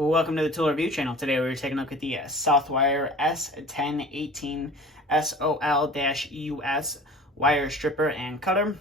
Welcome to the Tool Review channel. Today we're taking a look at the Southwire S1018SOL-US wire stripper and cutter.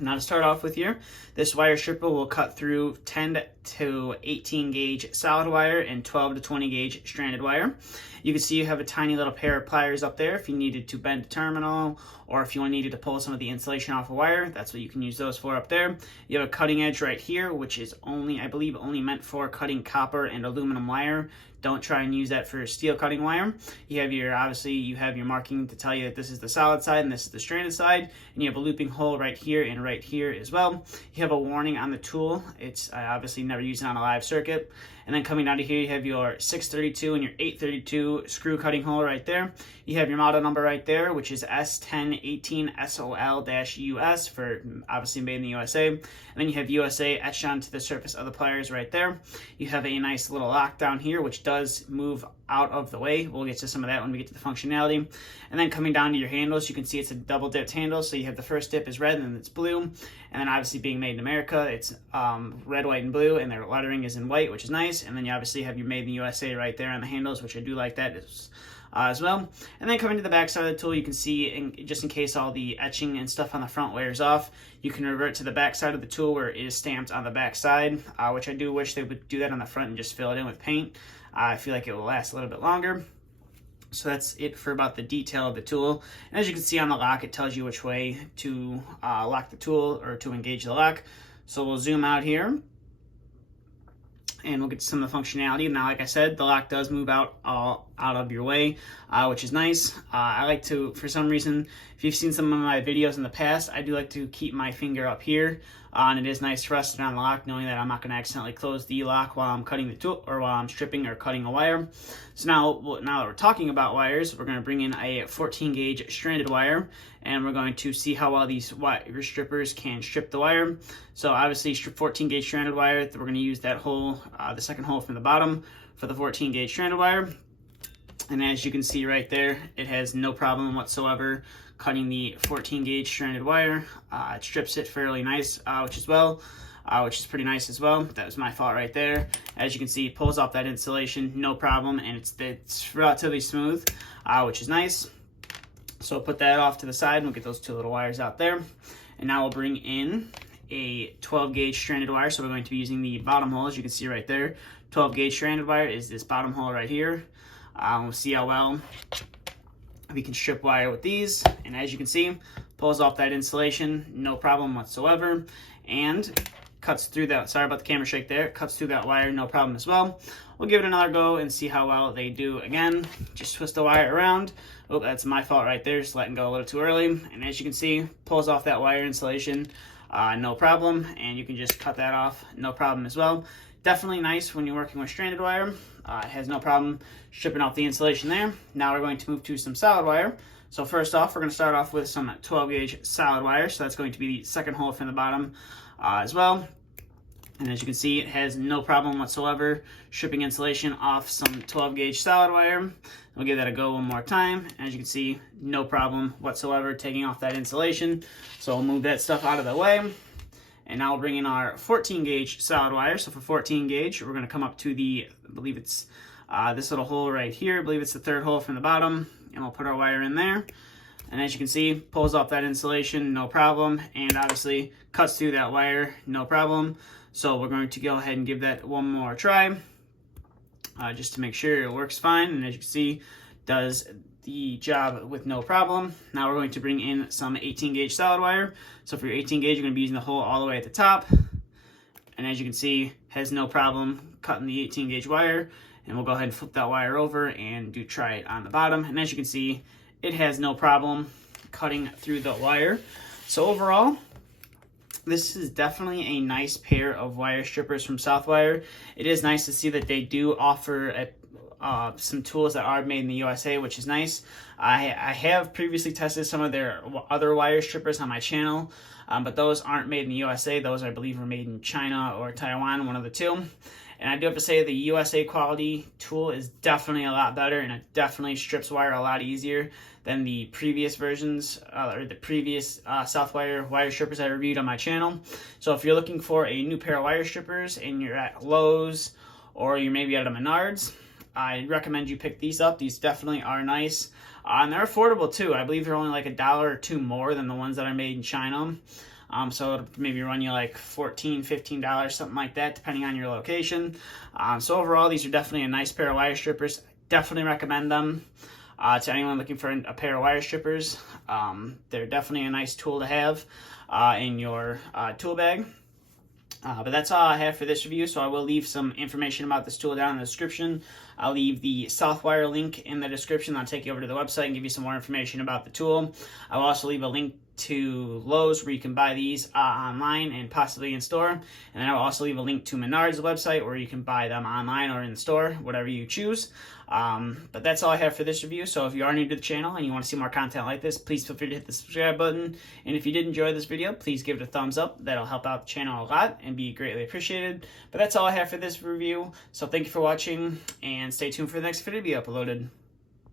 Now to start off with here, this wire stripper will cut through 10 to 18 gauge solid wire and 12 to 20 gauge stranded wire. You can see you have a tiny little pair of pliers up there if you needed to bend a terminal, or if you needed to pull some of the insulation off a wire, that's what you can use those for up there. You have a cutting edge right here, which is only, I believe, only meant for cutting copper and aluminum wire. Don't try and use that for steel cutting wire. You have your, obviously, you have your marking to tell you that this is the solid side and this is the stranded side, and you have a looping hole right here and right here as well. You have a warning on the tool. It's obviously never used it on a live circuit. And then coming down to here, you have your 632 and your 832 screw cutting hole right there. You have your model number right there, which is S1018SOL-US for obviously made in the USA. And then you have USA etched onto the surface of the pliers right there. You have a nice little lock down here, which does move out of the way. We'll get to some of that when we get to the functionality. And then coming down to your handles, you can see it's a double dipped handle. So you have the first dip is red and then it's blue. And then obviously being made in America, it's red, white, and blue, and their lettering is in white, which is nice. And then you obviously have your made in the USA right there on the handles, which I do like that as well. And then coming to the back side of the tool, you can see, just in case all the etching and stuff on the front wears off, you can revert to the back side of the tool where it is stamped on the back side, which I do wish they would do that on the front and just fill it in with paint. I feel like it will last a little bit longer. So that's it for about the detail of the tool. And as you can see on the lock, it tells you which way to lock the tool or to engage the lock. So we'll zoom out here and we'll get to some of the functionality. Now, like I said, the lock does move out of your way, which is nice. I like to, for some reason, if you've seen some of my videos in the past, I do like to keep my finger up here, and it is nice to rest it on the lock, knowing that I'm not going to accidentally close the lock while I'm cutting the tool or while I'm stripping or cutting a wire. So now that we're talking about wires, we're going to bring in a 14 gauge stranded wire, and we're going to see how well these wire strippers can strip the wire. So obviously 14 gauge stranded wire, we're going to use that hole, the second hole from the bottom for the 14 gauge stranded wire. And as you can see right there, it has no problem whatsoever cutting the 14 gauge stranded wire. It strips it fairly nice, which is pretty nice as well. That was my fault right there. As you can see, it pulls off that insulation, no problem, and it's relatively smooth, which is nice. So we'll put that off to the side and we'll get those two little wires out there. And now we'll bring in a 12 gauge stranded wire. So we're going to be using the bottom hole, as you can see right there. 12 gauge stranded wire is this bottom hole right here. We'll see how well we can strip wire with these. And as you can see, pulls off that insulation, no problem whatsoever. And cuts through that, sorry about the camera shake there, cuts through that wire, no problem as well. We'll give it another go and see how well they do again. Just twist the wire around. Oh, that's my fault right there, just letting go a little too early. And as you can see, pulls off that wire insulation, no problem. And you can just cut that off, no problem as well. Definitely nice when you're working with stranded wire. It has no problem stripping off the insulation there. Now we're going to move to some solid wire. So first off, we're going to start off with some 12 gauge solid wire. So that's going to be the second hole from the bottom as well. And as you can see, it has no problem whatsoever stripping insulation off some 12 gauge solid wire. We'll give that a go one more time. As you can see, no problem whatsoever taking off that insulation. So we'll move that stuff out of the way. And now we'll bring in our 14 gauge solid wire. So for 14 gauge, we're going to come up to the, I believe it's this little hole right here. I believe it's the third hole from the bottom. And we'll put our wire in there. And as you can see, pulls off that insulation, no problem. And obviously cuts through that wire, no problem. So we're going to go ahead and give that one more try, just to make sure it works fine. And as you can see, does the job with no problem. Now we're going to bring in some 18 gauge solid wire. So for your 18 gauge, you're going to be using the hole all the way at the top. And as you can see, has no problem cutting the 18 gauge wire. And we'll go ahead and flip that wire over and try it on the bottom. And as you can see, it has no problem cutting through the wire. So overall, this is definitely a nice pair of wire strippers from Southwire. It is nice to see that they do offer some tools that are made in the USA, which is nice. I have previously tested some of their other wire strippers on my channel, but those aren't made in the USA. Those, I believe, were made in China or Taiwan, one of the two. And I do have to say the USA quality tool is definitely a lot better, and it definitely strips wire a lot easier than the previous versions, or the previous Southwire wire strippers I reviewed on my channel. So if you're looking for a new pair of wire strippers and you're at Lowe's or you're maybe at a Menards, I recommend you pick these up. These definitely are nice. And they're affordable too. I believe they're only like $1 or $2 more than the ones that are made in China. So it'll maybe run you like $14, $15, something like that, depending on your location. So overall, these are definitely a nice pair of wire strippers. Definitely recommend them to anyone looking for a pair of wire strippers. They're definitely a nice tool to have in your tool bag. But that's all I have for this review, so I will leave some information about this tool down in the description. I'll leave the Southwire link in the description. I'll take you over to the website and give you some more information about the tool. I'll also leave a link to Lowe's where you can buy these online and possibly in store. And then I'll also leave a link to Menards website where you can buy them online or in the store, whatever you choose. But that's all I have for this review. So if you are new to the channel and you want to see more content like this, please feel free to hit the subscribe button. And if you did enjoy this video, please give it a thumbs up. That'll help out the channel a lot and be greatly appreciated. But that's all I have for this review. So thank you for watching and stay tuned for the next video to be uploaded.